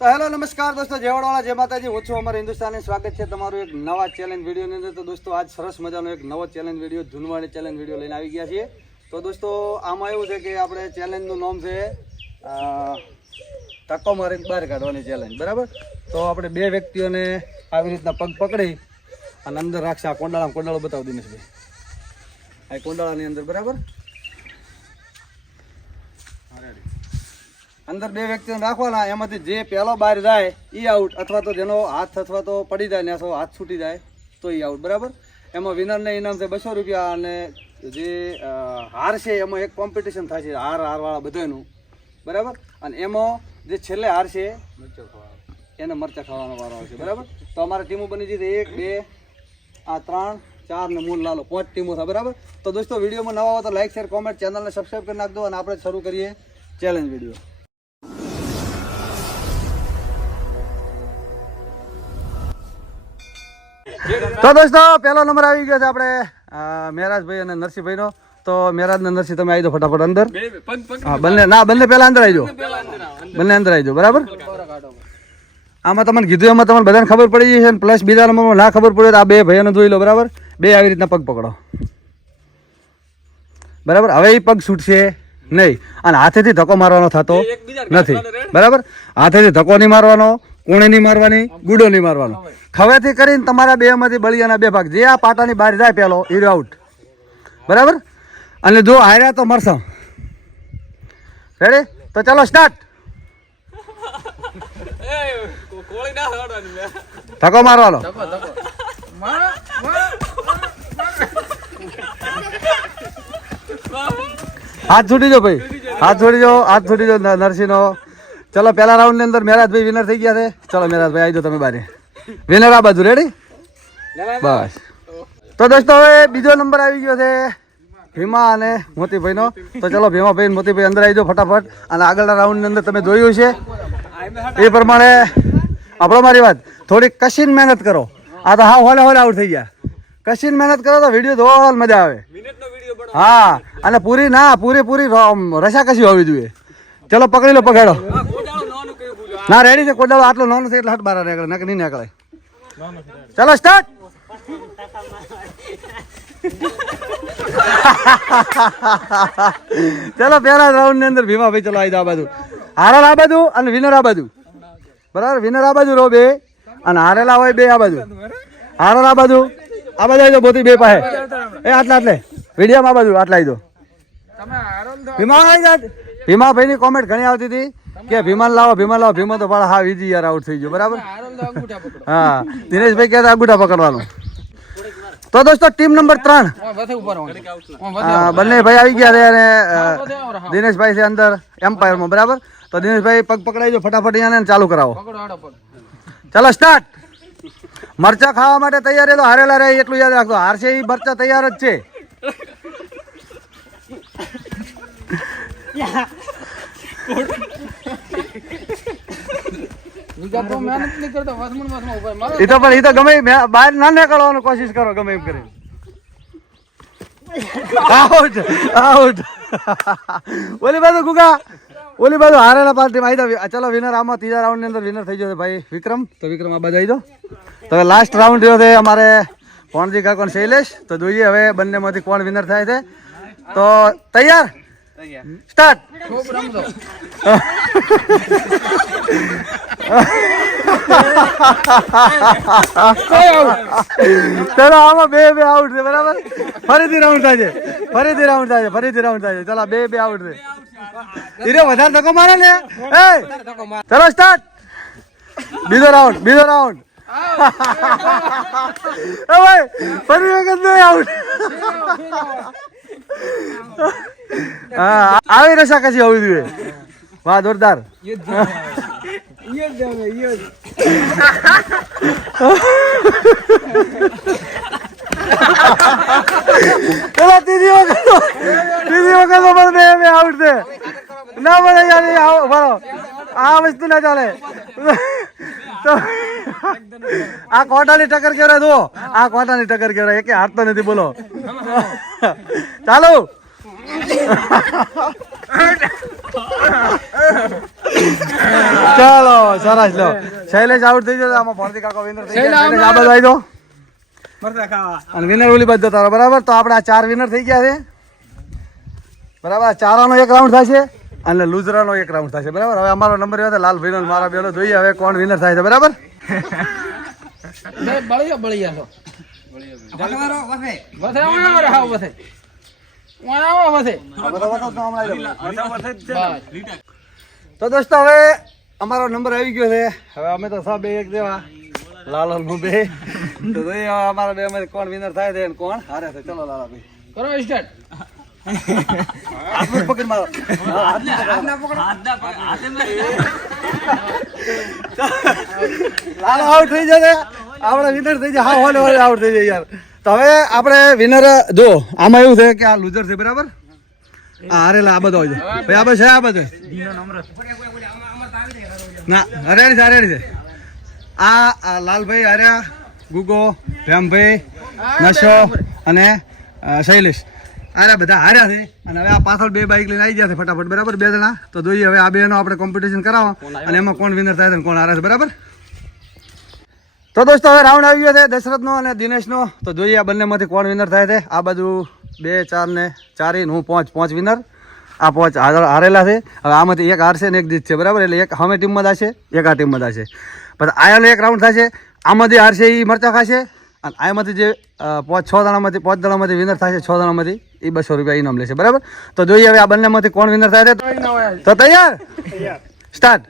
તો હેલો, નમસ્કાર દોસ્તો જેવડવાળા જય માતાજી. હું છું અમારે હિન્દુસ્તાની સ્વાગત છે તમારું એક નવા ચેલેન્જ વિડીયોની અંદર. તો દોસ્તો, આજ સરસ મજાનો એક નવો ચેલેન્જ વીડિયો જૂનવાણી ચેલેન્જ વીડિયો લઈને આવી ગયા છીએ. તો દોસ્તો, આમાં એવું છે કે આપણે ચેલેન્જનું નામ છે ધક્કો મારીને બહાર કાઢવાની ચેલેન્જ બરાબર? તો આપણે બે વ્યક્તિઓને આવી રીતના પગ પકડી અને અંદર રાખશે. આ કોંડાળા કોંડાળો બતાવી દિનેશભાઈ આ કોંડાળાની અંદર, બરાબર? અંદર બે વ્યક્તિને રાખવાના, એમાંથી જે પહેલો બહાર જાય એ આઉટ અથવા તો જેનો હાથ અથવા તો પડી જાય ને અથવા હાથ છૂટી જાય, તો એ આઉટ બરાબર? એમાં વિનરને ઇનામ છે બસો રૂપિયા અને જે હાર છે એમાં એક કોમ્પિટિશન થાય છે, હાર, હારવાળા બધાનું, બરાબર? અને એમાં જે છેલ્લે હાર છે, એને મરચા ખાવાનો વારો આવશે બરાબર? તો અમારે ટીમો બની જશે એક, બે, આ ત્રણ, ચાર ને મૂળ લાલો, પાંચ ટીમો થાય, બરાબર? તો દોસ્તો, વિડીયોમાં નવા હો તો લાઈક શેર કોમેન્ટ ચેનલને સબસ્ક્રાઈબ કરી નાખજો અને આપણે શરૂ કરીએ ચેલેન્જ વીડિયો તો દોસ્તો પહેલો નંબર આવી ગયો છે આપણે મેરાજભાઈ અને નરસિંહભાઈનો. તો મેરાજ ને નરસિંહ તમે આવી જાઓ ફટાફટ અંદર. હા બંને ના બંને પહેલા અંદર આવી જાઓ. બંને અંદર આવી જાઓ બરાબર? આમાં તમને કીધું એમાં તમને બધાને ખબર પડી જશે અને પ્લસ બીજા નંબરમાં ના ખબર પડે તો આ બે ભાઈઓને જોઈ લો બરાબર? બે આવી રીતના પગ પકડો. બરાબર? હવે એ પગ છૂટશે નહીં. અને હાથેથી ધક્કો મારવાનો થતો નથી. બરાબર? હાથેથી ધક્કો નહીં મારવાનો. કુણે નહીં મારવાની, ગુડો નહીં મારવાનો. ખવેથી કરીને તમારા બે માંથી બળિયાના બે ભાગ. જે આ પાટાની બહાર જાય પેલો ઇર આઉટ બરાબર? અને જો હાર્યા તો મરશો. રેડી તો ચાલો સ્ટાર્ટ ધક્કો મારવાનો. હાથ છૂટી જાઓ ભાઈ. હાથ છોડી જાઓ, હાથ છૂટી જાઓ નરસિંહ નો ચલો, પહેલા રાઉન્ડની અંદર મેરાજભાઈ વિનર થઈ ગયા છે. ચલો, મેરાજભાઈ, આવી જાઓ તમે બારે. વિનર આ બાજુ રેડી બસ. તો દોસ્તો, હવે બીજો નંબર આવી ગયો છે ભીમા અને મોતીભાઈનો. તો ચલો, ભીમાભાઈ મોતીભાઈ અંદર આવી જાઓ ફટાફટ. અને આગળના રાઉન્ડની અંદર તમે જોયું છે. એ પ્રમાણે આપણો મારી વાત. થોડીક કશીન મહેનત કરો. આ તો હા હોલે હોલે આઉટ થઈ ગયા. કશીન મહેનત કરો તો વીડિયો ધોળ મજા આવે. હા, અને પૂરી ના, પૂરી પૂરી રસા કશી હોવી જોઈએ. ચલો, પકડી લો, પકડો. ના રેડી છે? કોડાળો આટલો નો નથી એટલે બહાર બાર નીકળે નક નહીં નીકળે. ચલો સ્ટાર્ટ ચલો, પહેલા રાઉન્ડની અંદર ભીમા ભાઈ, ચલો આવી જાઓ આ બાજુ. હારેલ આ બાજુ અને વિનર આ બાજુ. બરાબર? વિનર આ બાજુ રહો બે અને હારેલા હોય બે આ બાજુ. હારેલ આ બાજુ. આ બાજુ આવી દો બોતી બે પાસે. એ, આટલા, આટલે. વિડીયોમાં આ બાજુ, આટલા આવી દો ભીમા ભીમા ભાઈની કોમેન્ટ ઘણી આવતી હતી. કે ભીમાન લાવો ભીમાન લાવો ભીમા તો ભાડા હા વીજી યાર આઉટ થઈ ગયો બરાબર? હા દિનેશભાઈ કહેતા અંગૂઠા પકડવાનું. તો દોસ્તો ટીમ નંબર ત્રણ. બંને ભાઈ આવી ગયા છે અને દિનેશભાઈ છે અંદર એમ્પાયરમાં બરાબર? તો દિનેશભાઈ પગ પકડાઈ જો ફટાફટ અહીંયા ચાલુ કરાવો. ચાલો સ્ટાર્ટ મરચા ખાવા માટે તૈયાર તો હારેલા રહે એટલું યાદ રાખજો. હારશે એ મરચા તૈયાર જ છે. એ તો પણ એ તો ગમે બહાર ના નીકળવાની કોશિશ કરો, ગમે એમ કરી આઉટ આઉટ. ઓલી બાજુ ગુગા, ઓલી બાજુ હારેલા પાર્ટીમાં આવી જાવ ચલો વિનર આમાં ત્રીજા રાઉન્ડની અંદર વિનર થઈ જશે ભાઈ વિક્રમ. તો વિક્રમ આ બાજુ આવી જાઓ. તો લાસ્ટ રાઉન્ડ રહ્યો છે અમારે કોણજી કાકો અને શૈલેષ. તો જોઈએ હવે બંનેમાંથી કોણ વિનર થાય છે. તો તૈયાર? સ્ટાર્ટ ચલો આમાં બે બે આઉટ છે બરાબર? ફરીથી રાઉન્ડ થાય છે. ફરીથી રાઉન્ડ થાય છે ફરીથી રાઉન્ડ થાય છે. ચલો બે બે આઉટ છે. હીરો વધારે ધક્કો મારે ને? એ ચલો સ્ટાર્ટ બીજો રાઉન્ડ બીજો રાઉન્ડ ભાઈ ફરી વખત નહીં આઉટ હા આવી રસા કશી હોવી જોઈએ. વાહ, જોરદાર. પેલા ત્રીજી વખત ત્રીજી વખત બે બે આઉટ છે. ના મળે યાર આ વસ્તુ ના ચાલે. આ કોટાની ટક્કર કેવડાય જુઓ. આ કોટાની ટક્કર કેવડાય કે હારતો નથી, બોલો. ચાલો. ચાલો, સરસ, લો. શૈલેષ આઉટ થઈ જતો આમાં ભણતી કાકો વિનર થઈ ગયા આ બાજુ આવી દો અને વિનર ઓલી બાજુ તારો બરાબર? તો આપણે આ ચાર વિનર થઈ ગયા છે. બરાબર? ચારાનો એક રાઉન્ડ થશે અને લુઝરાનો એક રાઉન્ડ થશે. બરાબર? હવે અમારો નંબર એવો લાલ વિનર મારા બેનો. જોઈએ હવે કોણ વિનર થાય છે. બરાબર? બળિયો બળિયા લો. તો દોસ્તો હવે અમારો નંબર આવી ગયો છે. હવે અમે તો સાબે એક દેવા. લાલ હું બે. તો અમારા બે અમે કોણ વિનર થાય છે કોણ હારે છે. ચલો લાલાભાઈ કરો સ્ટાર્ટ હાથમાં જ પકડ મારો. લાલ આઉટ થઈ જશે. આપણે વિનર થઈ જાય હા હોલે હોલે આઉટ થઈ જાય યાર. તો હવે આપણે વિનર જો, આમાં એવું છે કે આ લુઝર છે, બરાબર? આ હારેલા, આ બધો હોય છે. ભાઈ, આ બધા છે, આ બધો? ના હરિયાળી છે હરિયાળી છે. આ લાલભાઈ હર્યા, ગુગો ભેમભાઈ નશો અને શૈલેષ. આર્યા બધા હાર્યા છે. અને હવે આ પાછળ બે બાઇક લઈને આવી ગયા છે ફટાફટ બરાબર? બે જણા. તો જોઈએ હવે આ બેનો આપણે કોમ્પિટિશન કરાવો અને એમાં કોણ વિનર થાય છે કોણ હારે છે બરાબર? તો દોસ્તો હવે રાઉન્ડ આવી ગયો છે દશરથનો અને દિનેશનો. તો જોઈએ આ બંનેમાંથી કોણ વિનર થાય છે. આ બાજુ બે ચાર ને ચારી હું પાંચ પાંચ વિનર આ પાંચ હાર- હારેલા છે. હવે આમાંથી એક હારશે ને એક જીતશે બરાબર? એટલે એક અમે ટીમમાં થશે એક આ ટીમમાં થશે પછી આયાનો એક રાઉન્ડ થશે. આમાંથી હારશે એ મરચા ખાશે. અને આમાંથી જે પાંચ છ જણામાંથી પાંચ જણામાંથી વિનર થાય છે છ જણામાંથી એ બસો રૂપિયા ઇનામ લેશે બરાબર? તો જોઈએ હવે આ બંનેમાંથી કોણ વિનર થાય છે? તો તૈયાર. સ્ટાર્ટ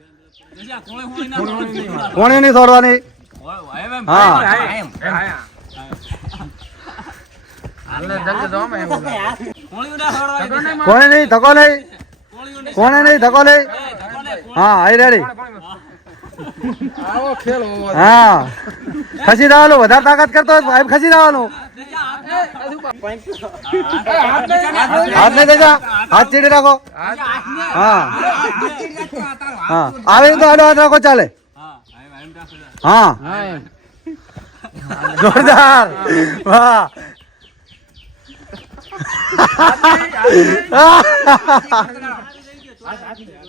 કોણે નહીં છોડવાની હા. કોણે નહીં? ધકો નહીં? કોણે નહીં? ધકો નહીં? હા આઈ રેડી હા. ખસી દેવાનો વધારે તાકાત કરતો હોય આમ ખસી દેવાનો હાથ નહીં દેજા. હાથ ચીડી રાખો. હા. હા. આવે તો આડો હાથ રાખો ચાલે. હા. હા જોરદાર. વાહ.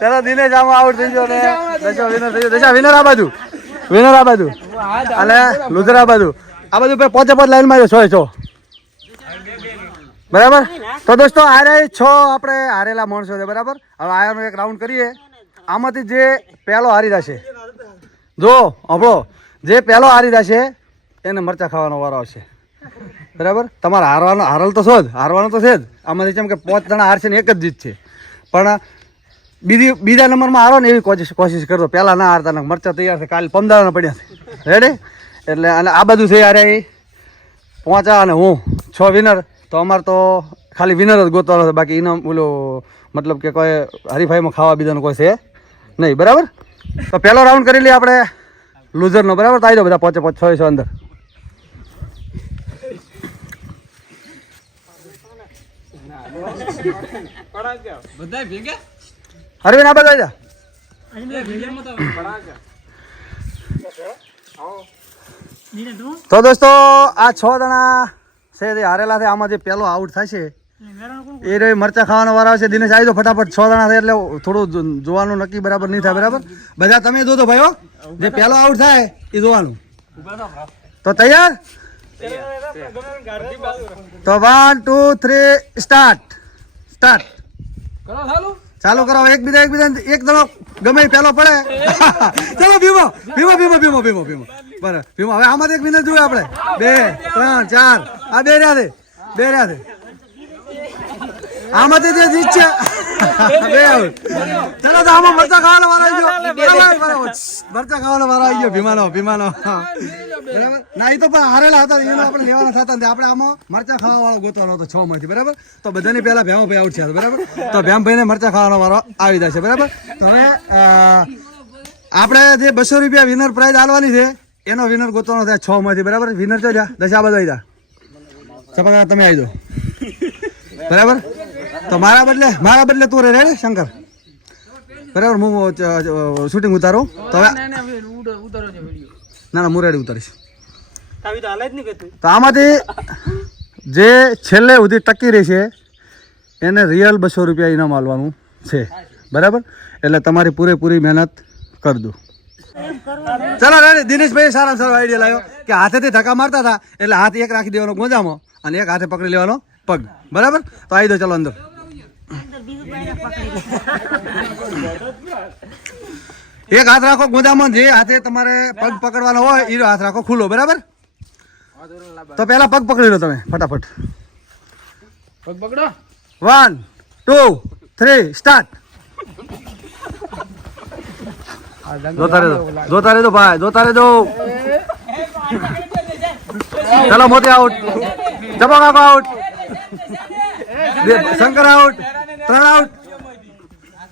ચલો દિનેશ આમાં આઉટ થઈ ગયો ને. દશા વિનર થઈ ગયો. દશા વિનર આ બાજુ. વિનર આ બાજુ. અને લુધર આ બાજુ. આ બાજુ ભાઈ પોચે પોચ લાઈનમાં છો. છો બરાબર? તો દોસ્તો આરે છ આપણે હારેલા માણસો છે બરાબર? હવે આનો એક રાઉન્ડ કરીએ. આમાંથી જે પહેલો હારી જશે. જો આપણો જે પહેલો હારી જશે એને મરચા ખાવાનો વારો આવશે. બરાબર? તમારે હારવાનો હારલ તો છો જ હારવાનો તો છે જ આમાંથી જેમ કે પાંચ જણા હારશે ને એક જ જીત છે પણ બીજી બીજા નંબરમાં હારો ને એવી કોશિશ કોશિશ કરતો પહેલાં ના હારતા મરચા તૈયાર છે. કાલે પંદરના પડ્યા છે. રેડી એટલે અને આ બધું છે અરે એ. પહોંચા અને હું. છ વિનર તો અમારે તો ખાલી વિનર જ ગોતવાનો છે. બાકી ઇનામ ઓલો, મતલબ કે કોઈ હરીફાઈમાં ખાવા બીજાનું કોઈ છે નહીં. બરાબર? તો પહેલો રાઉન્ડ કરી લઈએ આપણે. લૂઝરનો બરાબર? તો આવી જાઓ બધા પહોંચે પહોંચ છો અંદર. બધા ભેગા અરવિંદ આ તો દોસ્તો, આ છ જણા છે હારેલા છે. આમાં જે પહેલો આઉટ થશે, એ રે મરચા ખાવાનો વારો આવશે. દિનેશ, આવી દો ફટાફટ. છ જણા છે એટલે થોડું જોવાનું નક્કી બરાબર નહીં થાય, બરાબર? બધા તમે જો તો ભાઈઓ. જે પહેલો આઉટ થાય, એ જોવાનું. તો તૈયાર? તો one two three start start. કરો ચાલુ? ચાલુ એક એકબીજા એકબીજા એક જણો ગમે પેલો પડે. ચલો ભીમો ભીમો ભીમો ભીમો ભીમો ભીમો. બરાબર ભીમો હવે આમાં એક મિનિટ જોઈએ આપણે. બે ત્રણ ચાર. આ બે રહ્યા છે. બે રહ્યા છે. આમાંથી જે બે. ચલો તો આમાં મરચા ખાવાનો વારો આવી ગયો. બરાબર બરાબર. મરચા ખાવાનો વારો આવી ગયો. ભીમાનો ભીમાનો. ના એ તો પણ હારેલા હતા એનો આપણે લેવાના થતા આપણે આમાં મરચા ખાવા વાળો ગોતવાનો હતો છ માંથી બરાબર? તો બધાની પહેલા ભેમો ભાઈ આઉટ છે બરાબર? તો ભેમભાઈ ને મરચા ખાવાનો વારો આવી જશે બરાબર? તો હવે આપણે જે બસો રૂપિયા વિનર પ્રાઇઝ આલવાની છે એનો વિનર ગોતવાનો થાય છ માંથી બરાબર? વિનર તો જા દશા બધા આવી જા. ચપકા તમે આવી દો બરાબર? તો મારા બદલે મારા બદલે તું રે શંકર? બરાબર હું શૂટિંગ ઉતારું. તો હવે ને ને મુરાડી ઉતારીશ. તો આમાંથી જે છેલ્લે સુધી ટકી રહી છે એને રિયલ બસો રૂપિયા ઇનામ આલવાનું છે. બરાબર? એટલે તમારી પૂરેપૂરી મહેનત કરજો ચલો રેડી. દિનેશભાઈ સારા સારો આઈડિયા લાવ્યો કે હાથેથી ધક્કા મારતા હતા એટલે હાથ એક રાખી દેવાનો ગોંજામાં અને એક હાથે પકડી લેવાનો પગ. બરાબર? તો આવી દો ચલો અંદર. એક હાથ રાખો ગોદામાં જે હાથે તમારે પગ પકડવાનો હોય એ હાથ રાખો ખુલ્લો બરાબર? તો પહેલા પગ પકડી લો તમે ફટાફટ. પગ પકડો. વન ટુ થ્રી સ્ટાર્ટ જોતા રહેજો જોતા રહેજો ભાઈ જોતા રહેજો ચલો મોતી આઉટ ચપો કાકો આઉટ શંકર આઉટ ત્રણ આઉટ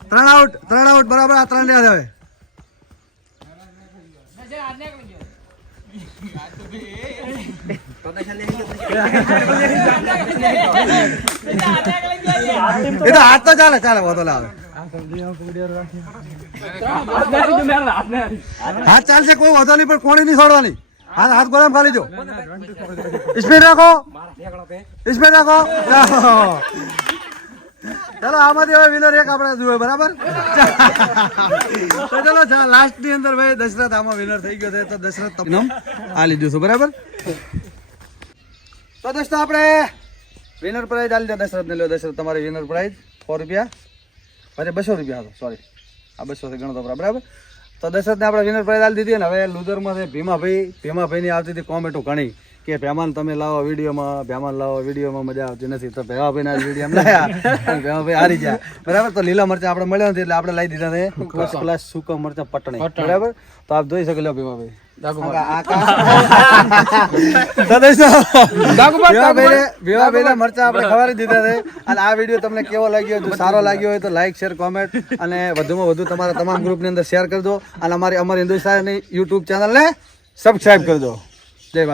ત્રણ આઉટ ત્રણ આઉટ બરાબર આ ત્રણ લે આવે એ હાથ તો ચાલે ચાલે, વધો લાવે હાથ ચાલશે, કોઈ વધો નહીં, પણ કોણી નહીં છોડવાની. હાથ હાથ ગોળામ ખાલી જો સ્પીડ રાખો. સ્પીડ રાખો. ચાલો. આમાંથી હવે વિનર એક આપણે જોઈએ, બરાબર? તો ચાલો લાસ્ટની અંદર ભાઈ દશરથ આમાં વિનર થઈ ગયો છે, તો દશરથ તમને આ લીધું છું, બરાબર? તો દોસ્તો આપણે વિનર પ્રાઇઝ આલી દે દશરથ ને લ્યો, દશરથ તમારી વિનર પ્રાઇઝ સો રૂપિયા. અરે, બસો રૂપિયા હતો સોરી આ બસો તો બરાબર? તો દશરથને આપણે વિનર પ્રાઇઝ આલી દીધી ને હવે લુધરમાં ભીમાભાઈ. ભીમાભાઈની આવતી હતી કોમેન્ટો ઘણી. કે ભેમાન તમે લાવો વિડીયોમાં ભેમાન લાવો વિડીયોમાં મજા આવતી નથી. તો ભેમાભાઈના વીડિયો લાયા. ભેવા ભાઈ હારી ગયા. બરાબર? તો લીલા મરચા આપણે મળ્યા નથી એટલે આપણે લઈ દીધા ને ફર્સ્ટ ક્લાસ સૂકા મરચા પટણી. બરાબર? તો આપ જોઈ શકો ભીમાભાઈને મરચા આપણે ખવારી દીધા છે. અને આ વીડિયો તમને કેવો લાગ્યો? જો સારો લાગ્યો હોય તો લાઈક શેર કોમેન્ટ અને વધુમાં વધુ તમારા તમામ ગ્રુપની અંદર શેર કરજો. અને અમારી અમારી હિન્દુસ્તાની યુટ્યુબ ચેનલને સબસ્ક્રાઈબ કરજો.